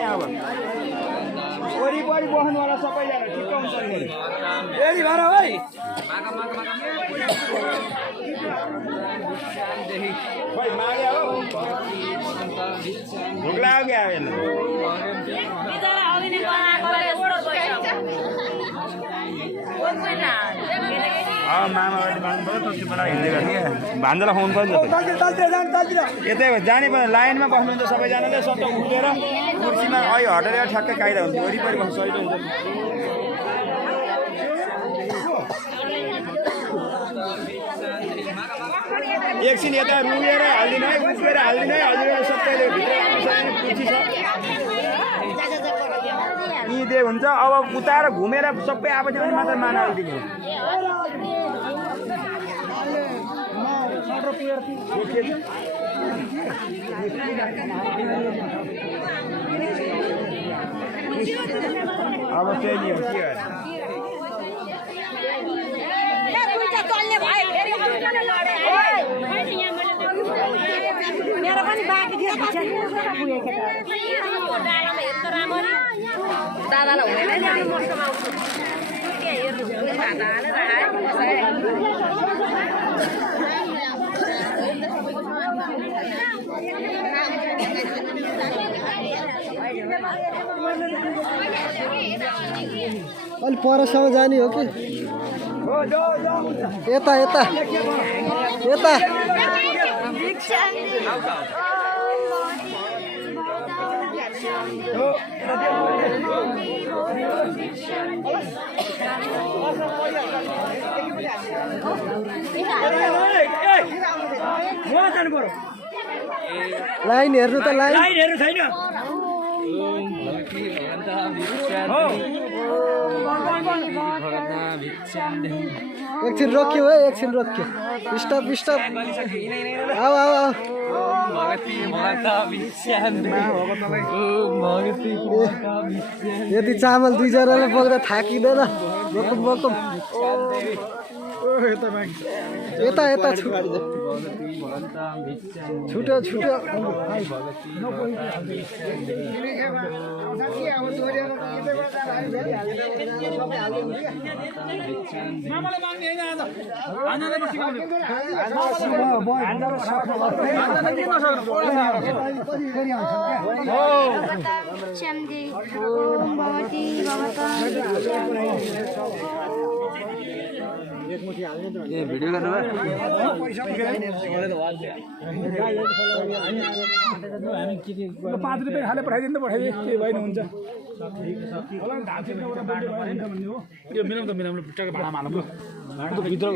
त्यहाँ अब वरिपरि बस्नुवाला सबैजना ठिक्क हुन्छ नि फेरि भएर है खै माग्यो हो भोक लाग्यो क्या मामाबाट माग्नु पर्यो तस्ती बनाएर हिँड्दै गर्ने भान्जालाई खुवाउनु पर्छ यतै जाने पर्छ लाइनमा बस्नुहुन्छ सबैजनाले सट्ट उठेर कुर्सीमा अहिले हटेर ठ्याक्कै कायदा हुन्छ वरिपरि बस्नु सहिलो हुन्छ एकछिन यता रुएर हालिदिनु है उठेर हालिदिनु है हजुर सबैले भित्र कुर्सी छ यी हुन्छ अब उताएर घुमेर सबै आएपछि मात्र माना आइदिने अब चाहिँ नि के मेरो पनि बाँकी थियो दादालाई हुँदैन नि मसँग आउँछ के हेर्नु अलि परसम्म जाने हो कि यता यता यता लाइन हेर्नु त लाइन हेर्नु छैन एकछिन रोक्यो है एकछिन रोक्यो स्टप स्टप आऊ आऊ आऊ यदि चामल दुईजनाले बोक्दा थाकिँदैन बोकम बोकम यता यता छुट्यो छुट्यो भिडियो गर्नु ₹5 खाले पठाइदिनु त पठाइदिए के भएन हुन्छ यो मिलाउनु त मिलाउनु टक्कै भाडामा हालौँ ल भित्र